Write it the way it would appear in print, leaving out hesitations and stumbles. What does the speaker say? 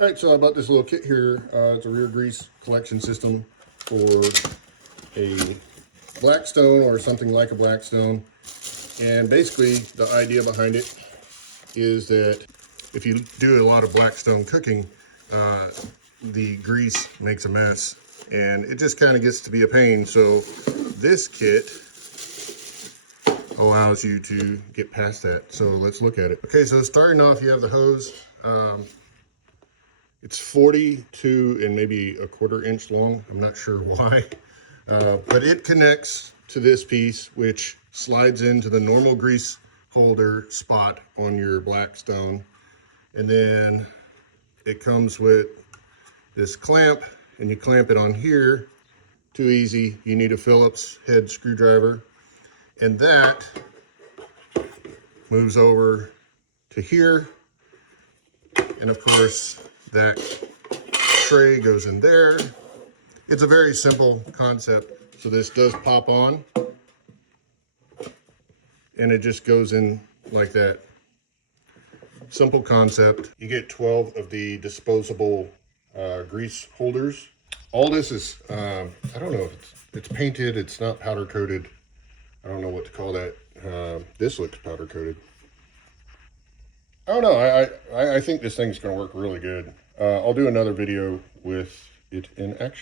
All right, so I bought this little kit here. It's a rear grease collection system for a Blackstone or something like a Blackstone. And basically the idea behind it is that if you do a lot of Blackstone cooking, the grease makes a mess and it just kind of gets to be a pain. So this kit allows you to get past that. So let's look at it. Okay, so starting off, you have the hose. It's 42 and maybe a 1/4 inch long. I'm not sure why, but it connects to this piece, which slides into the normal grease holder spot on your Blackstone. And then it comes with this clamp, and you clamp it on here. Too easy. You need a Phillips head screwdriver. And that moves over to here. And of course, that tray goes in there. It's a very simple concept. So this does pop on and it just goes in like that. Simple concept. You get 12 of the disposable grease holders. All this is, I don't know if it's painted, it's not powder coated. I don't know what to call that. This looks powder coated. I don't know, I think this thing's gonna work really good. I'll do another video with it in action.